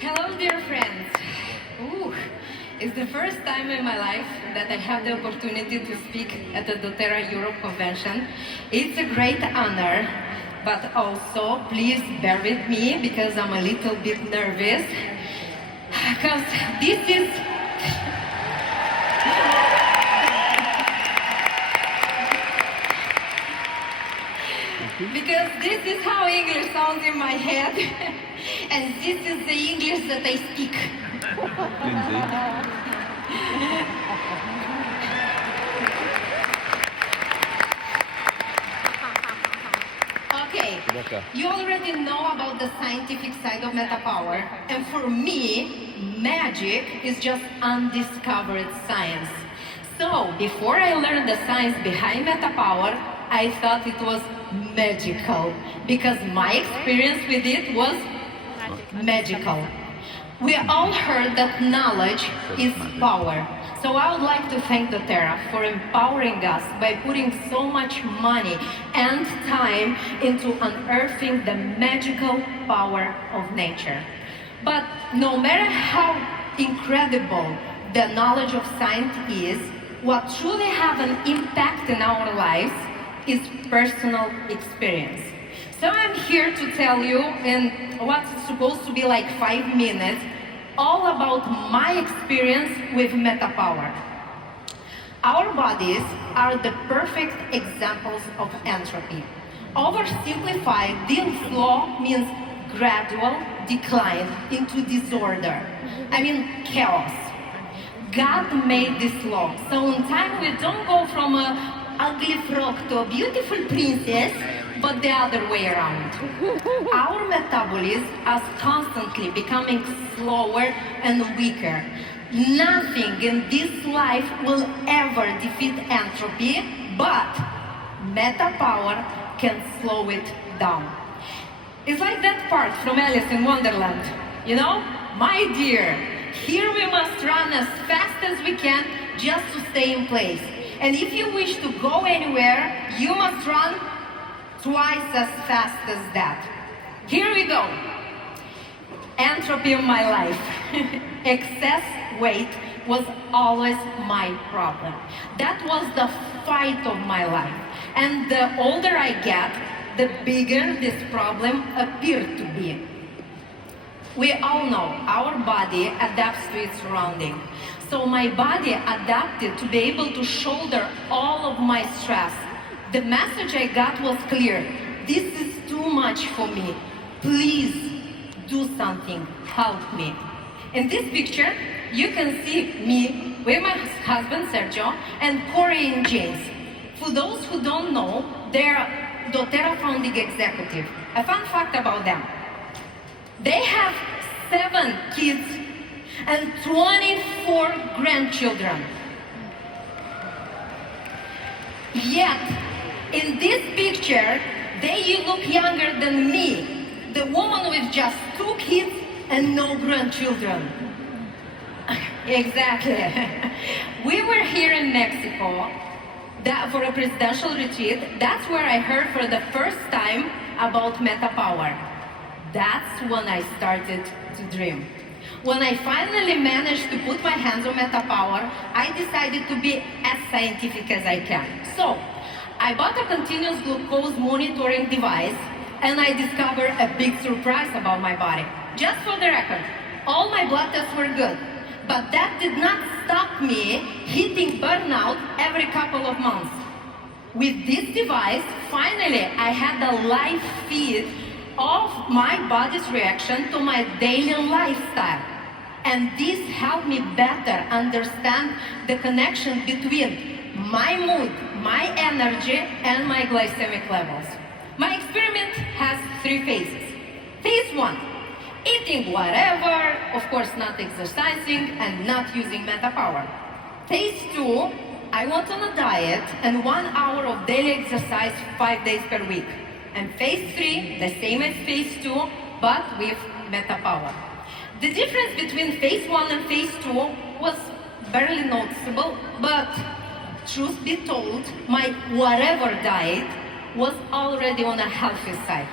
Hello, dear friends. Ooh, it's the first time in my life that I have the opportunity to speak at the doTERRA Europe Convention. It's a great honor, but also please bear with me because I'm a little bit nervous. Because this is because this is how English sounds in my head, and this is the English that I speak. Okay, you already know about the scientific side of metapower, and for me, magic is just undiscovered science. So, before I learned the science behind metapower, I thought it was magical, because my experience with it was magical. We all heard that knowledge is power. So I would like to thank doTERRA for empowering us by putting so much money and time into unearthing the magical power of nature. But no matter how incredible the knowledge of science is, what truly has an impact in our lives is personal experience. So I'm here to tell you in what's supposed to be like 5 minutes all about my experience with metapower. Our bodies are the perfect examples of entropy. Oversimplified, this law means gradual decline into disorder. I mean chaos. God made this law, so in time we don't go from a ugly frog to a beautiful princess, but the other way around. Our metabolism is constantly becoming slower and weaker. Nothing in this life will ever defeat entropy, but metapower can slow it down. It's like that part from Alice in Wonderland. You know, my dear, here we must run as fast as we can just to stay in place. And if you wish to go anywhere, you must run twice as fast as that. Here we go. Entropy of my life. Excess weight was always my problem. That was the fight of my life. And the older I get, the bigger this problem appeared to be. We all know our body adapts to its surrounding. So my body adapted to be able to shoulder all of my stress. The message I got was clear. This is too much for me. Please do something. Help me. In this picture, you can see me with my husband Sergio and Corey and James. For those who don't know, they're doTERRA founding executive. A fun fact about them. They have 7 kids and 24 grandchildren. Yet, in this picture, they look younger than me, the woman with just 2 kids and no grandchildren. Exactly. We were here in Mexico for a presidential retreat. That's where I heard for the first time about metapower. That's when I started to dream. When I finally managed to put my hands on metapower, I decided to be as scientific as I can. So, I bought a continuous glucose monitoring device, and I discovered a big surprise about my body. Just for the record, all my blood tests were good, but that did not stop me hitting burnout every couple of months. With this device, finally, I had a live feed of my body's reaction to my daily lifestyle. And this helped me better understand the connection between my mood, my energy, and my glycemic levels. My experiment has 3 phases. Phase 1, eating whatever, of course not exercising and not using metapower. Phase 2, I went on a diet and 1 hour of daily exercise 5 days per week. And phase 3, the same as phase 2, but with metapower. The difference between phase 1 and phase 2 was barely noticeable, but truth be told, my whatever diet was already on a healthy side.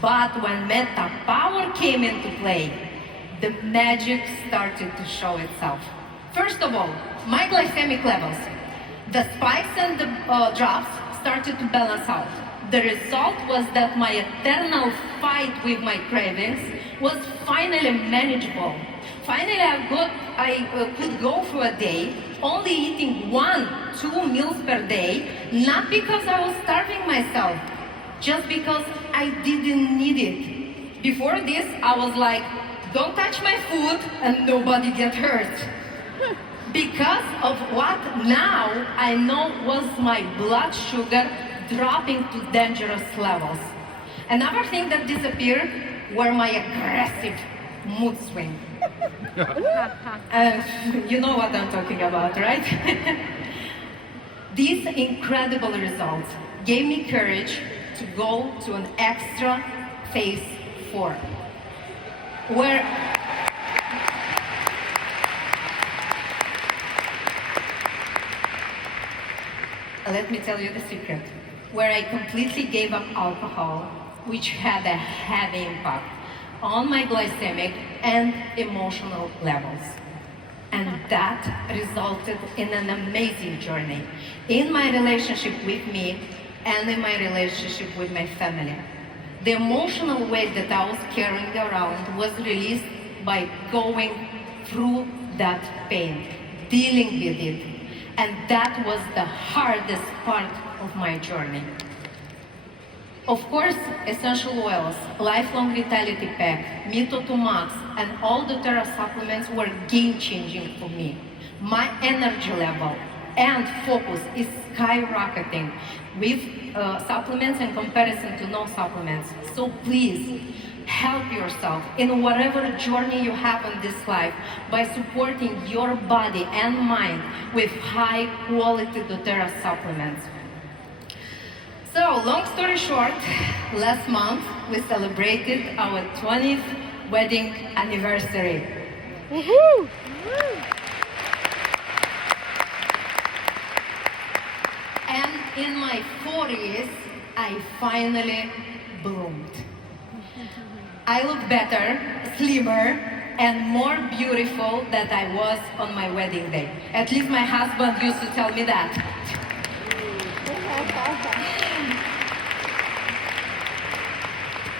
But when metapower came into play, the magic started to show itself. First of all, my glycemic levels. The spikes and the drops started to balance out. The result was that my eternal fight with my cravings was finally manageable. Finally, I could go for a day only eating 1-2 meals per day, not because I was starving myself, just because I didn't need it. Before this, I was like, don't touch my food and nobody get hurt. Because of what now I know was my blood sugar dropping to dangerous levels. Another thing that disappeared were my aggressive mood swings. You know what I'm talking about, right? These incredible results gave me courage to go to an extra phase 4, where let me tell you the secret, where I completely gave up alcohol, which had a heavy impact on my glycemic and emotional levels. And that resulted in an amazing journey in my relationship with me and in my relationship with my family. The emotional weight that I was carrying around was released by going through that pain, dealing with it. And that was the hardest part of my journey. Of course, essential oils, lifelong vitality pack, Mito2 Max, and all the Terra supplements were game-changing for me. My energy level and focus is skyrocketing with supplements in comparison to no supplements. So please, help yourself in whatever journey you have in this life by supporting your body and mind with high-quality doTERRA supplements. So, long story short, last month we celebrated our 20th wedding anniversary. Woohoo! And in my 40s, I finally bloomed. I look better, slimmer, and more beautiful than I was on my wedding day. At least my husband used to tell me that.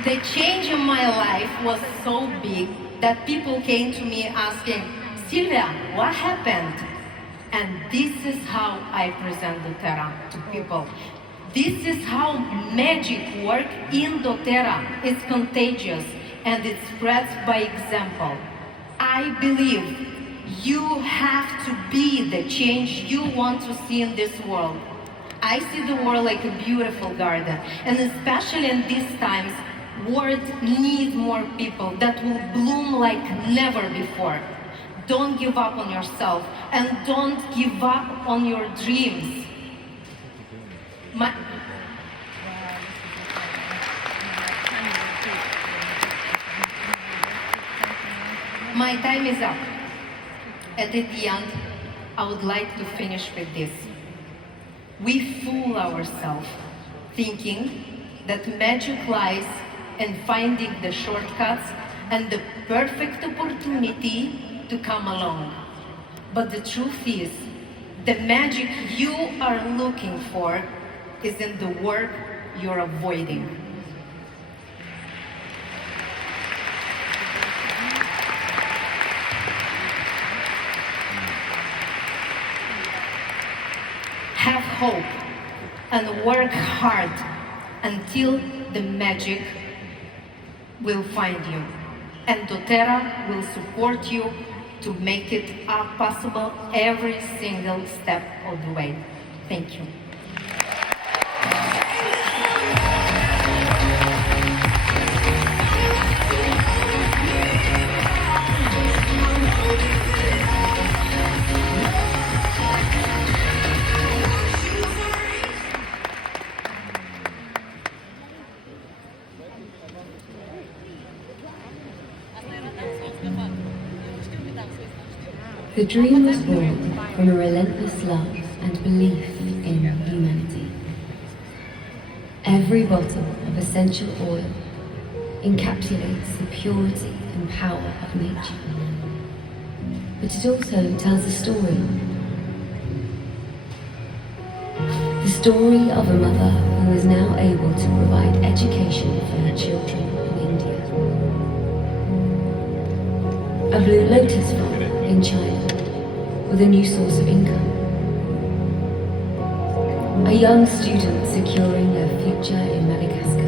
The change in my life was so big that people came to me asking, Silvia, what happened? And this is how I present doTERRA to people. This is how magic works in doTERRA. It's contagious and it spreads by example. I believe you have to be the change you want to see in this world. I see the world like a beautiful garden, and especially in these times, world needs more people that will bloom like never before. Don't give up on yourself, and don't give up on your dreams. My time is up. And at the end, I would like to finish with this. We fool ourselves thinking that magic lies in finding the shortcuts and the perfect opportunity to come along. But the truth is, the magic you are looking for is in the work you're avoiding. Have hope and work hard until the magic will find you. And doTERRA will support you to make it possible every single step of the way. Thank you. The dream was born from a relentless love and belief in humanity. Every bottle of essential oil, encapsulates the purity and power of nature. But it also tells a story. The story of a mother who is now able to provide education for her children in India. A blue lotus farm in China with a new source of income. A young student securing their future in Madagascar.